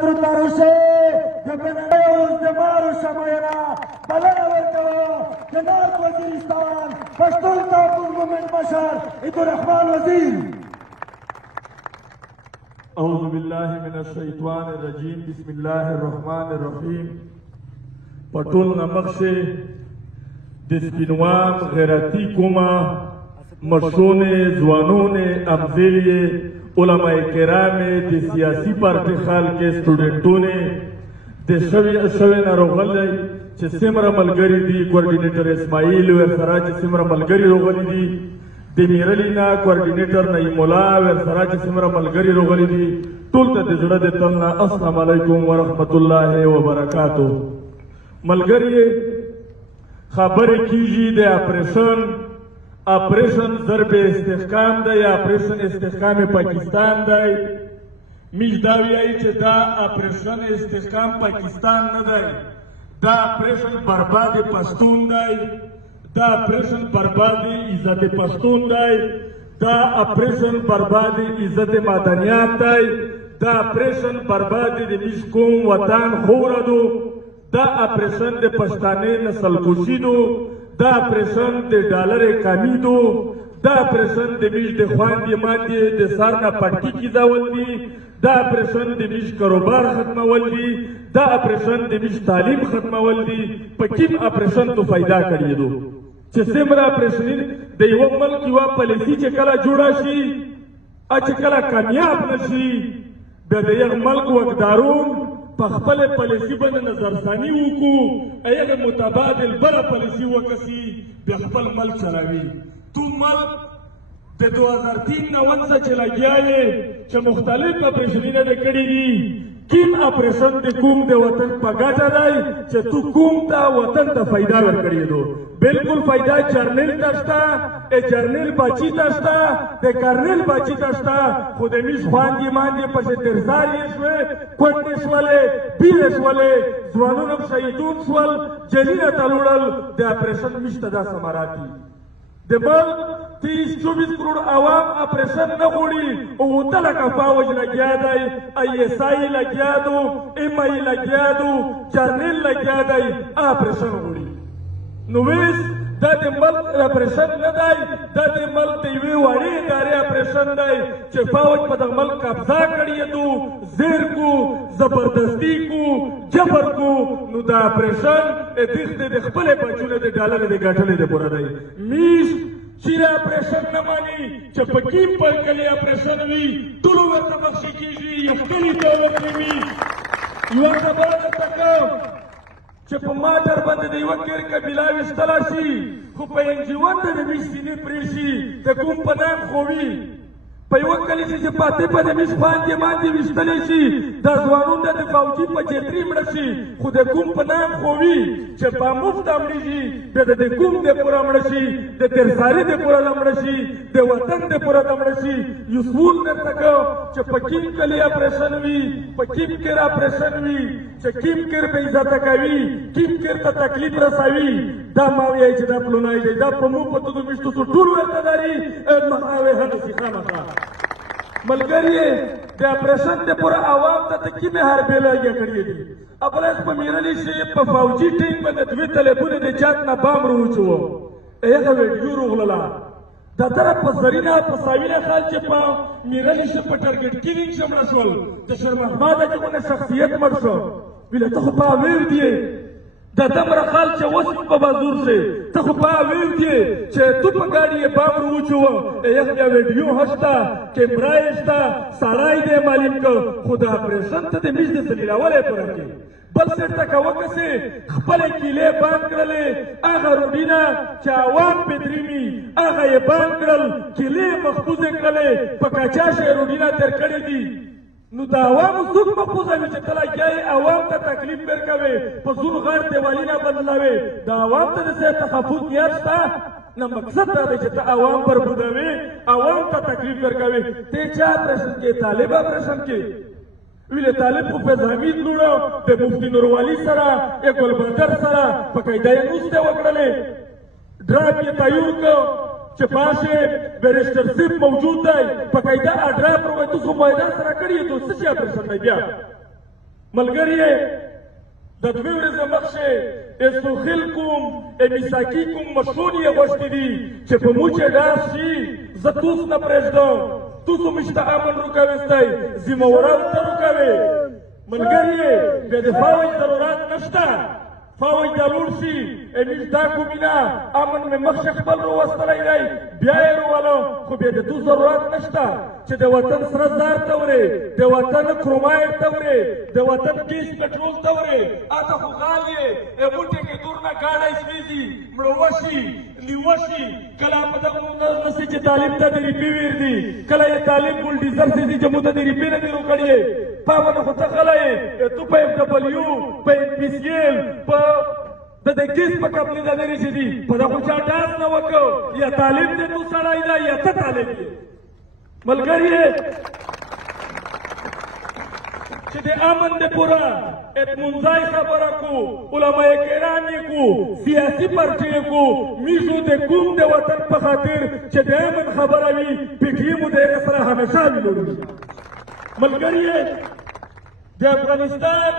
ترتاروشه دبنایوز دمارو شماینا بلنه ورکوا جناب وزیرستان پشتون تحفظ مومنٹ مشر عبدالرحمن وزیر. اعوذ باللہ من الشیطان الرجیم بسم اللہ الرحمن الرحیم. پټول نمخ سے دسپینوان غیرتی کوما مشون زوانون افضلی علماء کرام د سیاسی پارٹی خال کے سٹوڈنٹوں نے د شوی ناروغلی چې سمره ملګری دي کوارډینیټر اسماعیل ورسره چې سمره ملګری روغلی دي د میرلینا کوارډینیټر نعیم الله ورسره چې سمره ملګری روغلی دي ټول ته د زړه د تل نه السلام علیکم ورحمت الله وبرکاتو. ملګری خبرې کیږي د اپریشن ضرب استحکام دی یا اپریشن استحکام پاکستان دی. میش دا ویایي چې دا اپریشن استحکام پاکستان نه دی، دا اپریشن برباد پښتون دی، دا اپریشن برباد عزت پښتون دی، دا اپریشن برباد عزت مدنیات دی، دا اپریشن برباد د میش قوم وطن خوردو، دا اپریشن د پښتانه نسل کشي دو، دا اپریشن د ډالر کمی دو، دا اپریشن د میش د خواندې ماتې د سر نه پټکي کیدول دي، دا اپریشن د میش کاروبار ختمول دي، دا اپریشن د میش تعلیم ختمول دي. په کوم اپریشن تو فایده کړی دو چې څومره اپریشن د یو ملک یوه پالیسي چې کله جوړه شي چې کله کامیاب نشي بیا د یو ملک واکدارون په خپل پالیسي باندې نظرثاني وکړو، هغه متبادل بله پالیسي وکسي بیا خپل ملک چلاوي. تو ملک د 2003 نه ونڅه چې لګیا یې چې مختلف اپریشنونه دې کړي دي، کوم اپریشن د کوم د وطن په ګټه دی چې تو کوم ته وطن ته فایده ورکړې دو؟ بالکل فایده جرنیل ته شته، جرنیل باچي ته شته، د کرنیل باچي ته شته، خو د میش خواندې ماندې پسې ترزار یې شوې، کونډې شولې، بیلې شولې، ځوانونه شهیدون شول، جیلونه ته لوړل. د اپریشن میش ته دا ثمرات دي. د بل 30-24 کروڑ عوام اپریشن نه غواړي، 8 لکه فوج لګیا دی، ISI لګیا دو، MI لګیا دو، جرنیل لګیا دی، اپریشن غواړي. نو ویس دا د ملک اپریشن نه دی، دا د ملک د یوې وړې ادارې اپریشن دی چې فوج په دغه ملک قبضه کړی دو، زیر کو، زبردستی کو، جبر کو. نو دا اپریشن د خپلې بچونه د ډالر د ګټلې دپاره دی. میش چیرې اپریشن نه ماني چې په کوم پل کلي اپریشن وي ټولو ورته بخښي کېږي، یو کلي ته ورکوي. یوه خبره درته کوم چې په ماټر باندې د یوه کیر قبیله ویشتله شي، خو په NGO ته د میش سینې پرې شي د کوم په نام خو وي. په یوه کلي چې پاتې په د میش باندې باندې ویشتلی شي، دا ځوانونه د فوجي په چتري مړه شي، خو د کوم په نام خو وي چې په مفته مړېږي، بیا د کوم د پوره مړه شي، د ترساري د پوره مړه شي، د وطن د پوره مړه شي. یو سوال درته کوم چې په کوم کلي اپریشن وي، په کوم کیر اپریشن وي چې کوم کیر بې عزته کوي، کوم کیر ته تکلیف رسوي، دا ما وایي چې دا پلونی دی، دا په موږ په تدو میشتو ټول ورته لري مخاوې هغسې خامخا. ملګری د اپریشن د پوره عوام ته کومې حربې لګیا کړې دي. ابلیس په میرلي شي په فوجي ټینګ باندې 2 تلیفونه د چات نه بام راوچوه، هغه ویډیو راغلله. دا طرف په زرینه په ساوینه خال چې په میرلي شي په ټارګټ کیلینګ چې مړه شول، د شیر محمد اجغونه شخصیت مړ شو. ویله ته خو په اویر دی دا دمره خال چې اوس په بازور شي، ته خو په اویر دی چې تو په ګاډي یې بام راوچوه، هغه بیا ویډیو هشته، کیمرا یې شته، سړی دی معلوم کړ، خو د اپریشن ته د میش د سلیلاولی پوره کړي. بل سیټ ته که وکسې خپلې کیلې بند کړلې، هغه روډینه چې عوام پې دریمي هغه یې بند کړل، کیلې محفوظې کړلې، په کچاش یې روډینه تېر کړي دي. نو د عوامو څوک محفوظه وي چې کله یې عوام ته تکلیف ورکوي، په زون غیر دیوالي نه بدلوي، د عوام ته د صحت تحفظ نیت شته؟ نه، مقصد دا دی چې ته عوام بربودوي، عوام ته تکلیف ورکوي. ته چا اپریشن کې؟ طالب اپریشن کې ویله طالب خو فیض حمید لوړو د مفتی نوروالی سره، ګلبندر سره په قاعده یې نوستې وکړلې، ډراپ یې تیار کړ چې پاسه بیرسټر صاحب موجود دی، په قاعده اډرا پر وای تاسو معاهده سره کړی ته څه شي اپریشن نه بیا ملګری د دوی ورځې مخکې استوخیل کوم میساکي کوم مشرون یې غوښتي دي چې په موچې ډاس شي زه توس نه پرېږدم توسو مشته امن روکوستی ذمهوران ته روکوي ملګری بیا د فاوج ضرورت نشته فاوج ضرور شي امیش دا کومینه امن مې مخکې خپل رووستلی دی بیا یې روولم خو بیا د تو ضرورت نشته چې د وطن سره زار ته ورې د وطن کرومایټ ته ورې د وطن ګیس پټرول ته ورې اته خو غال یې بوټې کې دور نه ګاډی سویځي مړه وشي لیوه شي کله په دغه نسي چې طالب ته د ریپې ویر دي کله یې طالب بولډیزر سي دي چې موږ ته د ریپې نه دي روکړی پاونه خو ته غلی تو په اف ډبلیو په اف پي سی ایل په د دې کیس په کپلې د لري چې دي په دغه چا ډاس نه وکړو یا طالب دې تو سړی دی یا ته طالب یې ملګری چې د امن د پورا اطمینان خبره کو علماء کرام یې کو سیاسي پارټي یې کو میزو د کوم د وطن په خاطر چې د امن خبره وي فکري مو د سره همیشه ویلو ملګری د افغانستان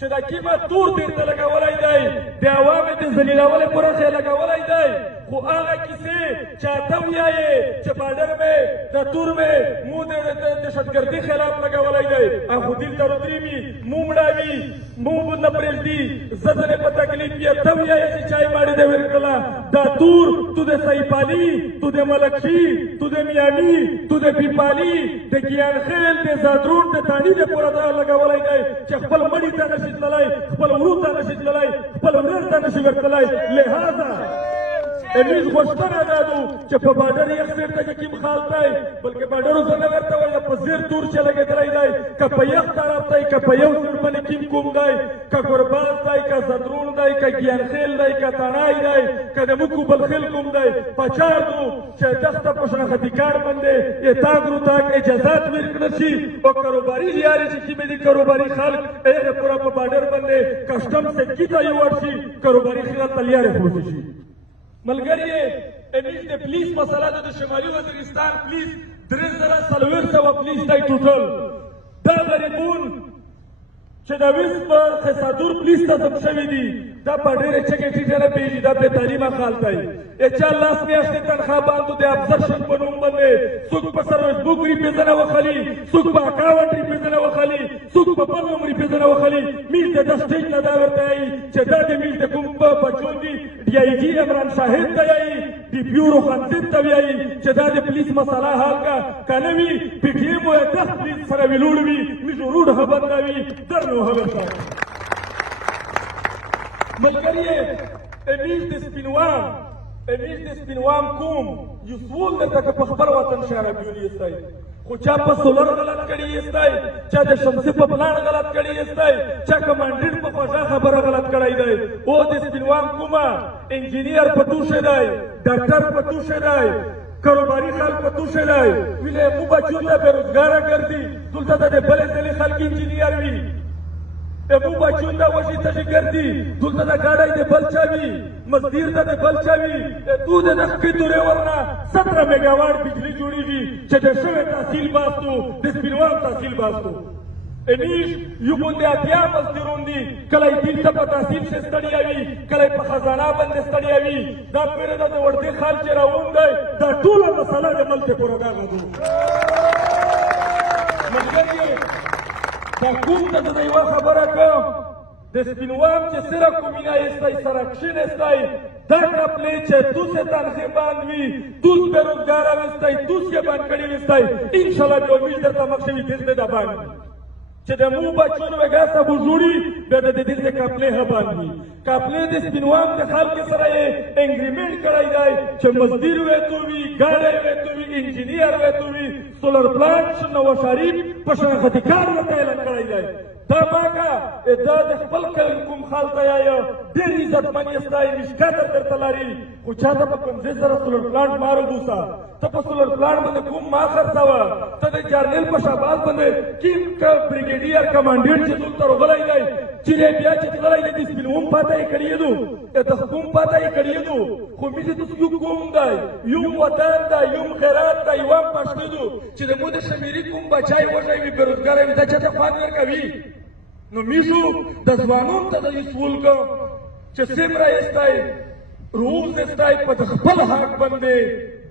چې دا کیمه تور تیر ته لګولی دی د عوامو د ذلیلولو پوره ښې لګولی دی خو هغه کیسې چې اته ویایې چې بارډر مې د تور مې مو د دهشتګردي خلاف لګولی دی خو دلته ودرېږي مو مړاوي مو نه پرېږدي زه ځنې په تکلیف یې ته ویایې چې چای باندې دې ورکړله دا تور تو د سیفالي تو د ملکشي تو د میامي تو د پیپالي د ګیانخیل د زادرون د تاني د پوره دا لګولی دی چې خپل مړي ته نشي تللی خپل ورور ته نشي تللی خپل ورور ته نشي ورتللی لہذا امیز غوښتنه دا ده چې په بارډر یخ زیر ته کوم خال دی بلکې بارډرو زه نه درته وایم په زیر تور چې لګېدلی دی که په یخ طرف دی که په یو سر باندې کوم دی که ګرباز دی که زدرون دی که ګیانخیل دی که تڼای دی که د موږ بلخیل کوم دی پچار دو چې دښته په شناختی کار باندې یې تاګ رو تاګ اجازات ورکړل شي او کاروباري لارې چې کومې دي کاروباري خلک هغې پوره په بارډر باندې کسټم سکي ته یوړ شي کاروباري خلک ته لارې خلاصې شي ملګری امیش د پولیس مسله ده د شمالي وزیرستان پولیس 3400 پولیس دی ټوټل دا غریبون چې د ویس په خسادور پولیس ته ضبط شوي دي دا په ډېرې چکې ټیټه نه پېژني دا بې تعلیمه خال دی چا لاس میاشتې تنخوا باندو د ابزرشن په نوم باندې څوک په سروسبوک ریپیزه نه وخلي څوک په اکاونټ ریپیزه نه وخلي څوک په بل نوم ریپیزه نه وخلي میز د سټیج نه دا ورته وایي چې دا د میز د کوم بچون دي ډي آی جي عمران شاهد ته وایي ډي پیورو خانزیب ته وایي چې دا د پولیس مسله حل کا که نه وي پي ټي ایم وایي دغ پولیس سره ویلوړ وي میز روډ خبر نه وي در نو خبر ته ملګری امیش د سپینوام کوم یوسفول دلته که په خپل وطن شرابیوني ایستی خو چا په سولر غلط کړي ایستی چا د شمسي په پلان غلط کړي ایستی چا کمانډیر په خوږه خبره غلط کړی دی او د سپینوام کومه انجینیر په توشه دی ډاکټر په توشه دی کاروباري خلک په توشه دی ویلې مو بچون ته بېروزګاره ګرځي دلته د بلې ځلې خلک انجینیر وي ابو بچون دا وشي تشي ګرځي دلته د ګاډۍ د بل چا وي مزدور ته د بل چا وي تو د نخکې تورې ورنه 17 میګاواټ بجلي جوړېږي چې د شوی تحصیل باستو د سپینوام تحصیل باستو امیش یو باندې اتیا مزدورون دي کله یې دلته په تحصیل شي ستړیا وي کله یې په خزانه باندې ستړیا وي دا پیره د وړدې خال چې راوون دی دا ټوله مسله د ملک پوره دغه ده ملګري دا کوم ته د یوه خبره کوم د سپینوام چې سره کومینه ایستی سرکشن ایستی دا کپلې چې توسې تنخې بند وي توس بېروزګاره ویستی توس یې بند کړي ویستی انشاءالله ډولمیش درته مخ شوي دلته دا بند وي چې د مو بچون وګا سبو جوړي بیا د دلته کپلې ها بند وي کپلې د سپینوام د خلک سره یې انګریمنټ کړی دی چې مزدور ویتو وي ګاډی ویتو وي انجینیر ویتو وي سولر پلانټ نوه شریف په شناختی کار ورته اعلان کړی دی دا باګه دا د خپل کوم خال ته یایه ډېر عزتمن یستی مشکاتر درته لري خو چا ته په کوم ځای سره سولر پلانټ مارو بوسه ته په سولر پلانټ باندې کوم ما خرڅوه ته د جرنیل په شاباز باندې کیم بریګیډیر کمانډیر چې دلته راغلی دی چې بیا چې تللی دی د سپینوم پاته یې کړی دو د کوم پاته یې کړی دو خو مې د یو کوم دی یو وطن دی یو خیرات دی یو پښتو دو چې د مو د شمیري کوم بچای وژی وي بېروزګاره وي دا چاته خوند ورکوي نو میزو د ځوانانو ته دا سوال کوم چې څومره یستای روز یستای په خپل حق باندې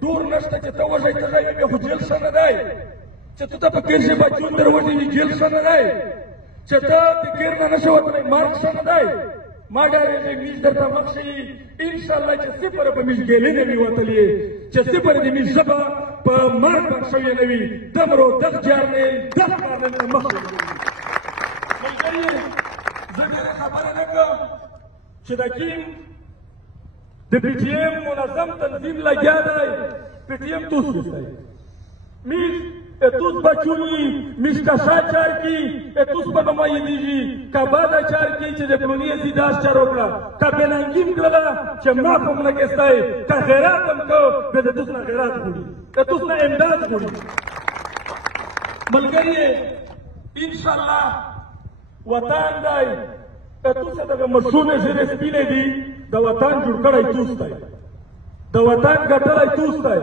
دور نشته چې ته وژئ ته غوي بیا خو جیل ښه نه دی چې ته په کیر ژبه چون در وژئ جیل ښه نه دی چې ته د کیر نه نشې وتلی مرګ ښه نه دی ما ډارېږي میز درته مخ شي انشاءالله چې صفر به میز ګیلې نه وي وتلې چې صفر د میز ژبه په مرګ بند شوې نه وي دمرو دغ جارنیل دغ کارنیل نه مخ شي ملګري زه ډېره خبره نه کوم چې د کیم د پی ټي ایم منظم تنظیم لګیا دی پی ټي ایم توس دی میز اتوس بچونی میز کشا چار کی اتوس په نمایندګي کبادا چار کی چې د پلونی سیداس چار وکړه کا بننګیم کړه چې ما په موږ کې ستای کا خیرات هم کو به د توس نه خیرات غوړي اتوس نه امداد غوړي ملګری ان شاء الله وطن دی اتوس دغه مشونه زره سپینې دي د وطن جوړ کړی توس دی د وطن ګټلای توس دی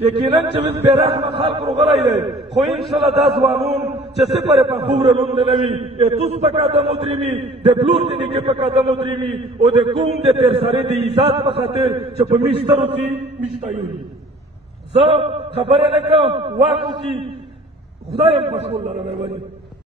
یقینا چې وس بیرحمه خلق روغلی دی خو انشاءالله دا ځوانون چې صفر په خوره لوند نه وي توس په قدم ودرېږي د پلور د نیکه په قدم ودرېږي او د قوم د ترسره د عزت په خاطر چې په میشترو کې میشتایوي زه خبره نه کوم واک وکړي خدای هم مشغول لره وایي